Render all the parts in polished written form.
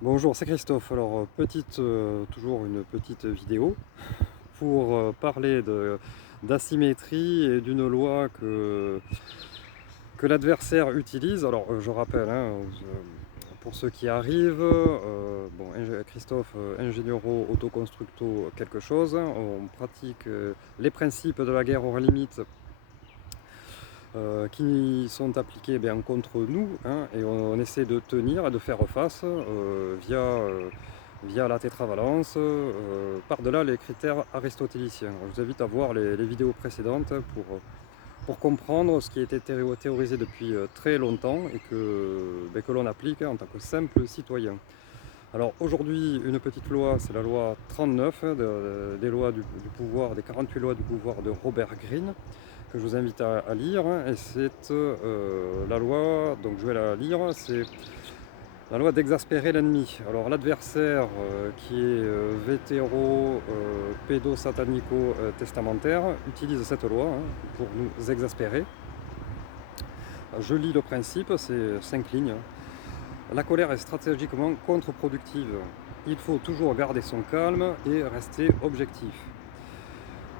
Bonjour, c'est Christophe. Alors, toujours une petite vidéo pour parler d'asymétrie et d'une loi que l'adversaire utilise. Alors, je rappelle, pour ceux qui arrivent, Christophe, ingénieur autoconstructo quelque chose, on pratique les principes de la guerre hors limite qui sont appliqués contre nous, et on essaie de tenir et de faire face via la tétravalence, par-delà les critères aristotéliciens. Je vous invite à voir les vidéos précédentes pour comprendre ce qui a été théorisé depuis très longtemps et que l'on applique en tant que simple citoyen. Alors aujourd'hui, une petite loi, c'est la loi 39 des lois du pouvoir, des 48 lois du pouvoir de Robert Greene, que je vous invite à lire. Et c'est la loi, donc je vais la lire, c'est la loi d'exaspérer l'ennemi. Alors l'adversaire qui est vétéro, pédosatanico, testamentaire, utilise cette loi pour nous exaspérer. Je lis le principe, c'est 5 lignes. La colère est stratégiquement contre-productive. Il faut toujours garder son calme et rester objectif.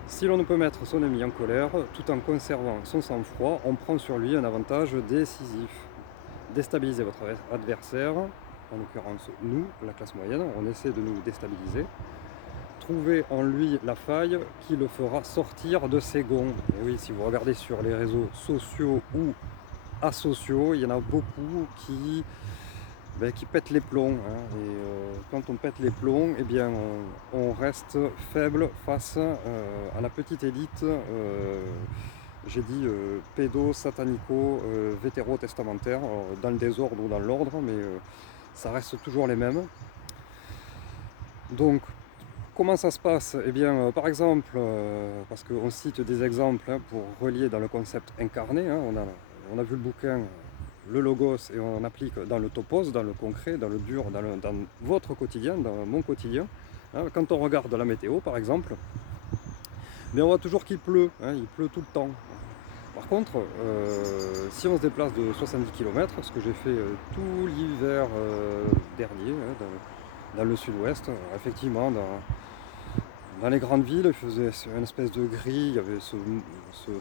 Si l'on ne peut mettre son ennemi en colère tout en conservant son sang-froid, on prend sur lui un avantage décisif. Déstabiliser votre adversaire, en l'occurrence nous, la classe moyenne, on essaie de nous déstabiliser. Trouver en lui la faille qui le fera sortir de ses gonds. Et oui, si vous regardez sur les réseaux sociaux ou asociaux, il y en a beaucoup qui pètent les plombs. Et quand on pète les plombs, on reste faible face à la petite élite. J'ai dit pédo-satanico, vétéro-testamentaire, dans le désordre ou dans l'ordre, mais ça reste toujours les mêmes. Donc, comment ça se passe? Par exemple, parce qu'on cite des exemples pour relier dans le concept incarné, on a vu le bouquin, le logos, et on applique dans le topos, dans le concret, dans le dur, dans votre quotidien, dans mon quotidien. Quand on regarde la météo, par exemple, on voit toujours qu'il pleut, il pleut tout le temps. Par contre, si on se déplace de 70 km, ce que j'ai fait tout l'hiver dernier, dans le sud-ouest, effectivement, dans les grandes villes, il faisait une espèce de gris, il y avait ce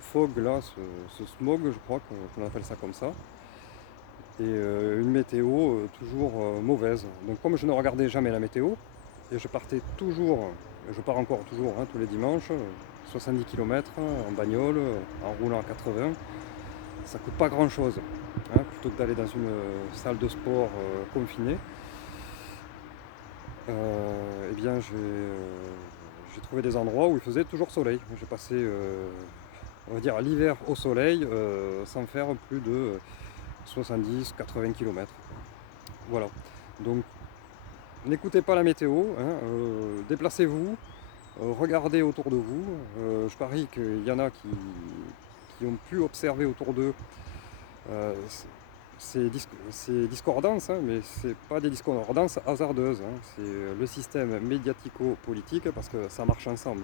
fog là, ce smog, je crois qu'on appelle ça comme ça, et une météo toujours mauvaise. Donc comme je ne regardais jamais la météo, et je partais toujours, je pars encore toujours tous les dimanches, 70 km en bagnole, en roulant à 80, ça coûte pas grand chose, plutôt que d'aller dans une salle de sport confinée. J'ai trouvé des endroits où il faisait toujours soleil. J'ai passé, on va dire, l'hiver au soleil sans faire plus de 70-80 km. Voilà. Donc, n'écoutez pas la météo, déplacez-vous, regardez autour de vous. Je parie qu'il y en a qui ont pu observer autour d'eux ces discordances, mais ce n'est pas des discordances hasardeuses. C'est le système médiatico-politique, parce que ça marche ensemble,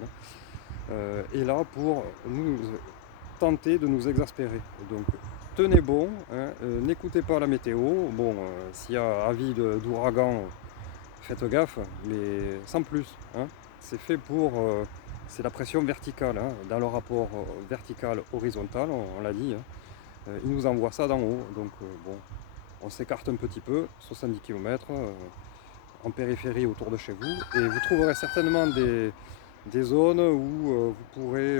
est là pour nous tenter de nous exaspérer. Donc tenez bon, n'écoutez pas la météo. Bon, s'il y a avis d'ouragan, faites gaffe, mais sans plus. C'est fait pour... c'est la pression verticale, dans le rapport vertical-horizontal, on l'a dit. Il nous envoie ça d'en haut, donc on s'écarte un petit peu, 70 km en périphérie autour de chez vous, et vous trouverez certainement des zones où vous pourrez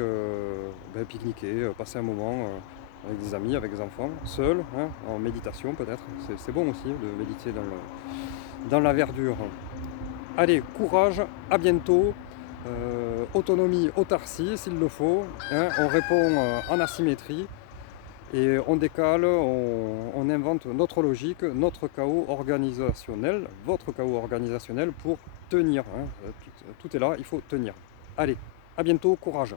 pique-niquer, passer un moment avec des amis, avec des enfants, seul, en méditation peut-être. C'est bon aussi de méditer dans la verdure. Allez, courage, à bientôt. Autonomie, autarcie s'il le faut, on répond en asymétrie. Et on décale, on invente notre logique, notre chaos organisationnel, votre chaos organisationnel pour tenir. Tout est là, il faut tenir. Allez, à bientôt, courage.